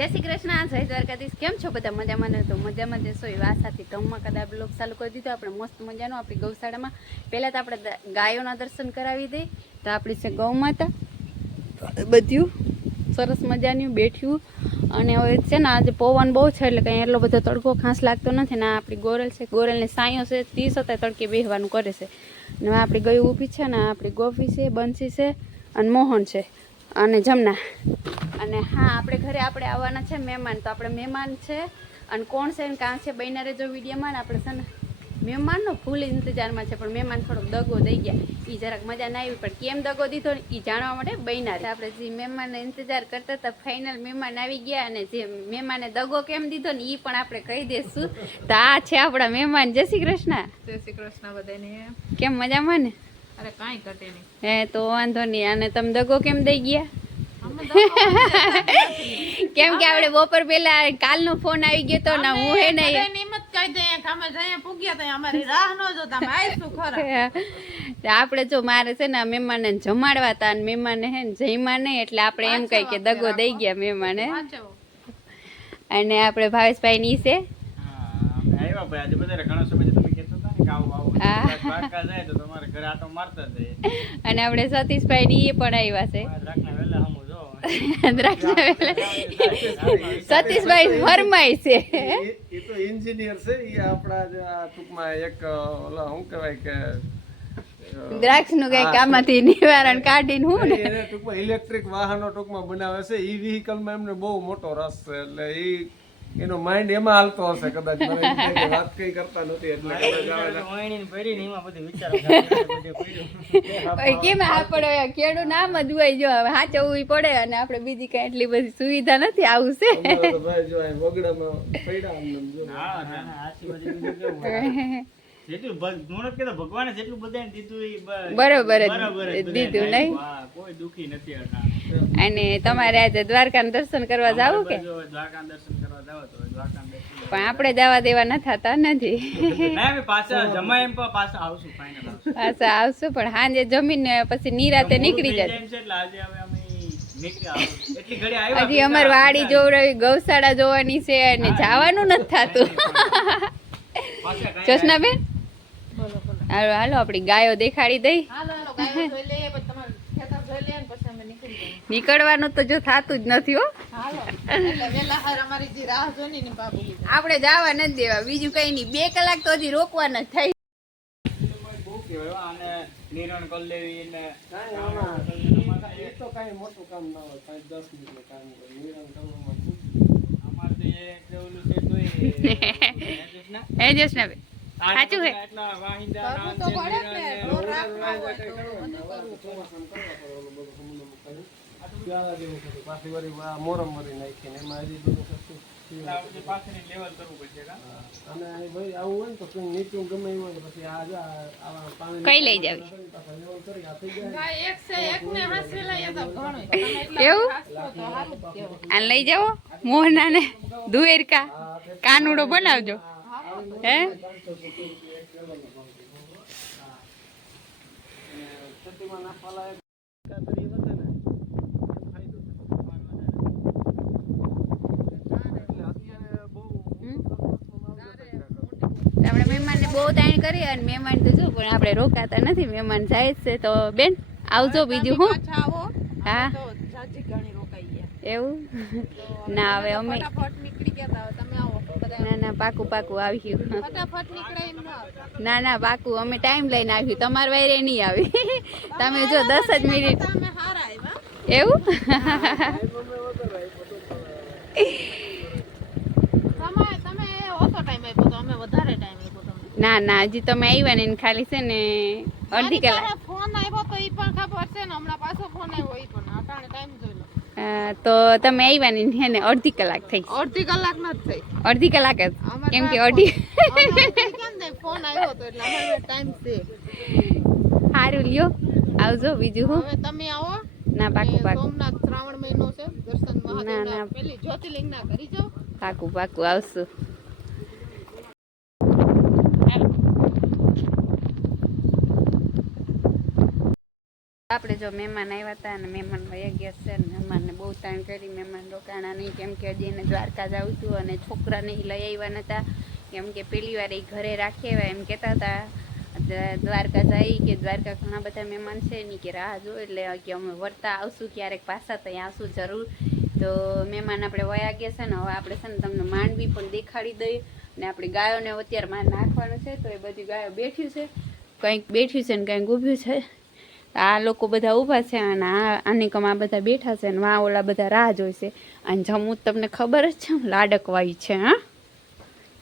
જય શ્રી કૃષ્ણ જય દ્વારકાધીશ. કેમ છો બધા? મજામાં તો મજામાં જશો એવા આશાથી ટમમાં કદા બ્લોગ ચાલુ કરી દીધો. આપણે મસ્ત મજાનો આપણી ગૌશાળામાં. પહેલાં તો આપણે ગાયોના દર્શન કરાવી દઈએ તો આપણી છે ગૌ માતા. બધું સરસ મજાનું બેઠ્યું અને હવે છે ને આજે પવન બહુ છે એટલે કંઈ એટલો બધો તડકો ખાસ લાગતો નથી. ને આ આપણી ગોરલ છે. ગોરલને સાંયો છે તી છતાંય તડકે બેહવાનું કરે છે. ને આપણી ગયું ઊભી છે ને આપણી ગોફી છે બંસી છે અને મોહન છે. અને જમના. અને હા આપણે ઘરે આપણે આવવાના છે મહેમાન તો આપણે મહેમાન છે. અને કોણ છે ને કાં છે બહેના રહેજો વિડીયોમાં ને આપણે છે ને મહેમાનનો ફૂલ ઇંતજારમાં છે પણ મહેમાન થોડોક દગો દઈ ગયા. એ જરાક મજા ના આવી પણ કેમ દગો દીધો ને એ જાણવા માટે બન્યા છે આપણે જે મહેમાનનો ઇંતજાર કરતા હતા ફાઇનલ મહેમાન આવી ગયા અને જે મહેમાને દગો કેમ દીધો ને એ પણ આપણે કહી દઈશું તો આ છે આપણા મહેમાન. જય શ્રી કૃષ્ણ. જય શ્રી કૃષ્ણ બધાને. કેમ મજામાં ને? અરે કાંઈ ઘટે નહીં. હે તો વાંધો નહીં. અને તમે દગો કેમ દઈ ગયા? કેમ કે આપણે બપોર પહેલા કાલનો ફોન આવી ગયો તો ના હું હે નહીં બધાને કહી દે અમે જઈએ પૂગ્યા તો અમારી રાહ ન જોતા. આવીશું ખરા. આપણે જો મારે છે ને મહેમાનને જમાડવા હતા અને મહેમાને હે ને જઈમાં નહીં એટલે આપણે એમ કહી કે દગો દઈ ગયા મહેમાને. અને આપણે ભાવેશભાઈ ની છે આવ્યા ભાઈ. આજે બધા ઘણા સમયથી અને આપણે સતીશભાઈ ની એ પણ આવ્યા છે. આ વેલા હમું જો. દ્રાક્ષના વેલા. સતીશભાઈ ફરમાય છે. એ એ તો એન્જિનિયર છે એ આપણા ટૂંકમાં એક ઓલા શું કહેવાય કે દ્રાક્ષનું કઈ આમાંથી નિવારણ કાઢીને હું ને. ટૂંકમાં ઇલેક્ટ્રિક વાહનો ટૂંકમાં બનાવે છે ઈ વ્હીકલમાં એમને બહુ મોટો રસ છે એટલે ઈ એનો માઇન્ડ એમાં હાલતો હશે કદાચ. વાત કઈ કરતા નથી એટલે કદાચ ને. એમાં બધું વિચારો કરે, બધું કર્યું. ઓય કેમ આપણે ખેડૂત નામ જ હોય જો હવે સાચવવું પડે અને આપણે બીજી કઈ એટલી બધી સુવિધા નથી આવું છે. ભાઈ જો અહીં વગડામાં પડ્યા ભગવાને જેટલું બધાને દીધું બરોબર દીધું નહીં? હા, કોઈ દુખી નથી અને તમારે આજે દ્વારકાનું દર્શન કરવા જાવ કે? દ્વારકા દર્શન પણ આપણે જવા દેવા ન થતા નથી. ના, પાછા આવશું પણ સાંજે જમીન પછી નિરાતે નીકળી જાય. જાય છે એટલે આજે હવે અમે નીકળી આવું. એટલી ઘડી આવ્યા હજી અમાર વાડી જોવડાવી ગૌશાળા જોવાની છે અને જવાનું નથી થતું. જોશનાબેન? હાલો હાલો આપણી ગાયો દેખાડી દઈ. હાલો હાલો ગાયો જોઈ લઈએ પછી તમારે ખેતર જોઈ લઈએ ને પછી અમે નીકળી જઈએ. નીકળવાનું તો જો થતું જ નથી હો. આપણે જવા નથી દેવા બીજું કઈ નહીં. બે કલાક તો હજી રોકવાના જ થઈ સાચું હે પ્યાલા જેવું થતું. પાછી વળી મોરમ વળી નાખીને એમાં હજી બધું કશું થયું આ બધી પાછળની level કરવું પડશે કાં? અને ભાઈ આવું હોય ને તો નીચું ગમે એવું હોય પછી આ આવા પાણી કઈ લઈ જાવી? પાછા level કરી આ થઈ જાય. ભાઈ એક છે એક ને હાંસી લઈએ તો ઘણું તમે એટલા એવું? હાંસતો તો સારું જ કહેવાય. આ લઈ જાઓ મોહનાને દુવેરકા કાનુડો બનાવજો હે ખેતીમાં નાખવા લાયક ખાતરી વધે ને ફાયદો થાય. એટલે અત્યારે બહુ આપણે મહેમાનને બહુ તાણ કરી અને મહેમાન તો જો પણ આપણે રોકાતા નથી. મહેમાન જાય જ છે. તો બેન આવજો બીજું હું? હા? એવું? ના હવે અમે ફટાફટ નીકળી ગયા તમે ના ના પાકું પાકું આવ્યું ગયું. ના. ના પાકું અમે ટાઈમ લઈને આવ્યું તમારે વાયરે નહીં આવી. તમે જો દસ જ મિનિટ. એવું તમે તમે ઓછો ટાઈમ આપ્યો તો અમે વધારે ટાઈમ આપ્યો તમને ના ના હજી તમે આવ્યા ને ખાલી છે ને અડધી કલાક. ફોન આવ્યો તો ઈ પણ ખબર છે ને હમણાં પાછો ફોન આવ્યો ઈ પણ. અટાણે ટાઈમ જોઈ લો. તો તમે આવ્યા ને હે ને અડધી કલાક થઈ અડધી કલાક ન થઈ. અડધી કલાક જ. કેમ કે થાય? ફોન આવ્યો તો એટલે અમારે ટાઈમ છે. સારું લ્યો. આવજો બીજું હું. તમે આવો. ના પાકું પાકું. સોમનાથ શ્રાવણ મહિનો છે. દર્શન મહાદેવના ના. પેલી જ્યોતિર્લિંગ ના કરી જાઓ. પાકું પાકું આવશું. આપણે જો મહેમાન આવ્યા હતા અને મહેમાન વયા ગયા છે અને મહેમાનને બહુ તાણ કરી. મહેમાન રોકાણા નહીં, કેમ કે હજી એને દ્વારકા જવું હતું અને છોકરાને લઈ આવ્યા નહોતા કેમ કે પહેલી વાર એ ઘરે રાખ્યા એમ કહેતા હતા દ્વારકા જઈ કે દ્વારકા ઘણા બધા મહેમાન છે, એની કે રાહ જો એટલે કે અમે વરતા આવશું, ક્યારેક પાછા ત્યાં આવશું જરૂર. તો મહેમાન આપણે વયા ગયા છે ને, હવે આપણે છે ને તમને માંડવી પણ દેખાડી દઈએ ને આપણી ગાયોને અત્યારે માર નાખવાનું છે, તો એ બધી ગાયો બેઠ્યું છે. કંઈક બેઠ્યું છે ને કંઈક ઊભ્યું છે. આ લોકો બધા ઊભા છે અને આ આની કમ આ બધા બેઠા છે અને વાં ઓલા બધા રાહ જોઈશે અને જમવું તમને ખબર જ છે લાડકવાઈ છે, હા.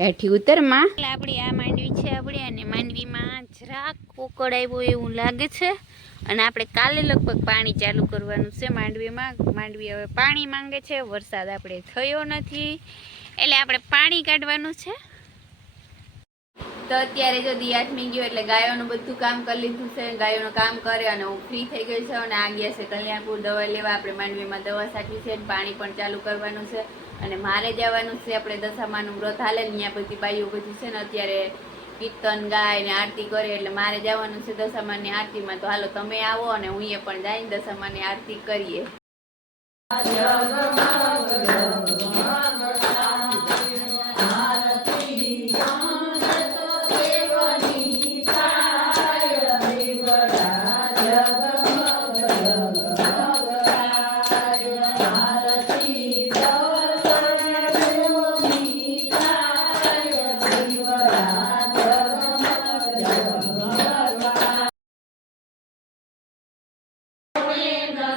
હેઠી ઉતરમાં. આપણી આ માંડવી છે આપણી અને માંડવીમાં જરાક કોકડ આવ્યો એવું લાગે છે. અને આપણે કાલે લગભગ પાણી ચાલુ કરવાનું છે માંડવીમાં. માંડવી હવે પાણી માંગે છે, વરસાદ આપણે થયો નથી. એટલે આપણે પાણી કાઢવાનું છે. તો અત્યારે જો દી મીંગ્યો ગયો એટલે ગાયોનું બધું કામ કરી લીધું છે. ગાયોનું કામ કરે અને હું ફ્રી થઈ ગઈ છું અને આ ગયા છે કલ્યાણપુર દવા લેવા. આપણે માંડવીમાં દવા સાચી છે પાણી પણ ચાલુ કરવાનું છે. અને મારે જવાનું છે, આપણે દશામાનું વ્રત હાલે ને ત્યાં બધી બાઈઓ બધું છે ને અત્યારે કીર્તન, ગાય ને આરતી કરે એટલે મારે જવાનું છે દશામાની આરતીમાં. તો હાલો તમે આવો અને હું પણ જઈને દશામાની આરતી કરીએ.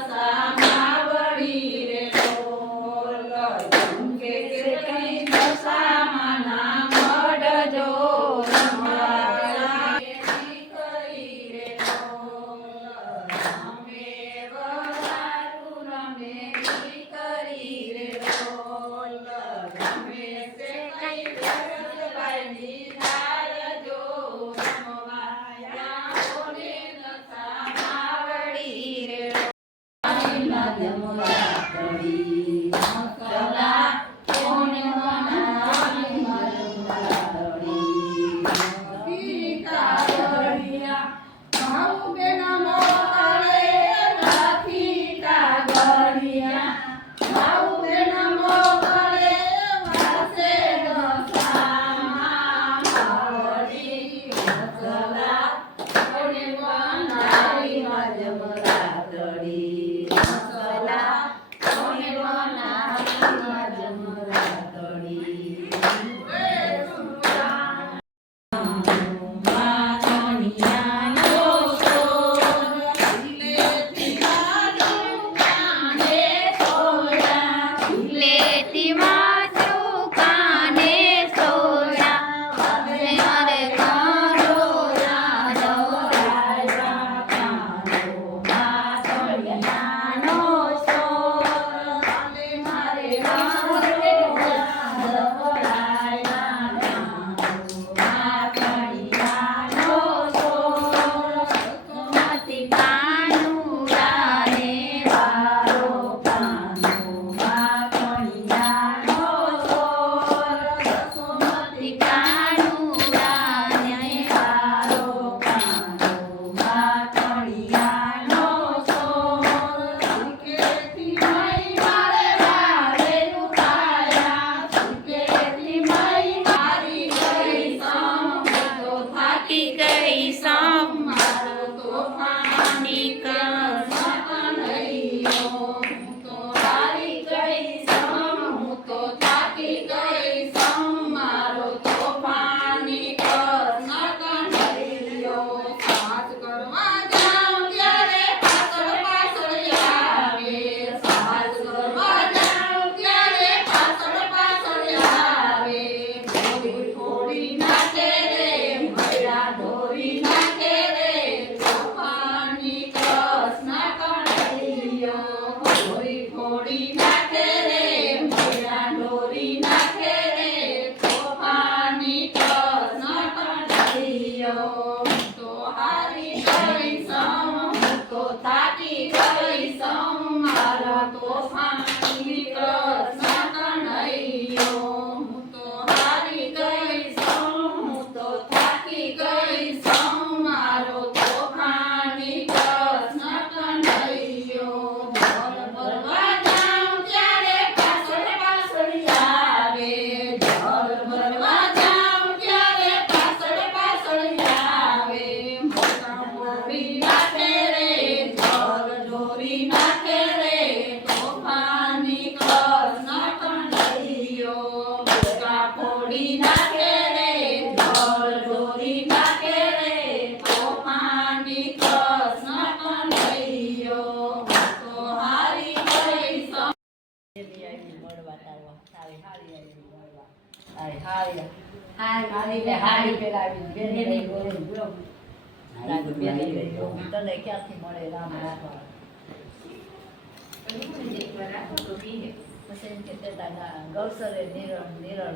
सामावडी 감사합니다.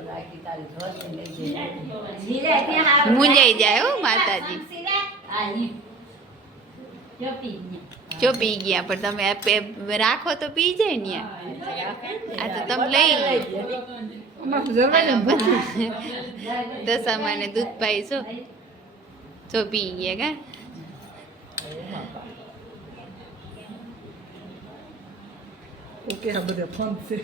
રાખી તારી ધ્વજને લઈ જઈ. મૂંઝાઈ જાય હો માતાજી. જો પી ગયા પણ તમે રાખો તો પી જાય ને આ તો તમે લઈ દસામાં દશામાને દૂધ પાઈશો જો પી ગયા કા? ઓકે આ બધા ફોન છે.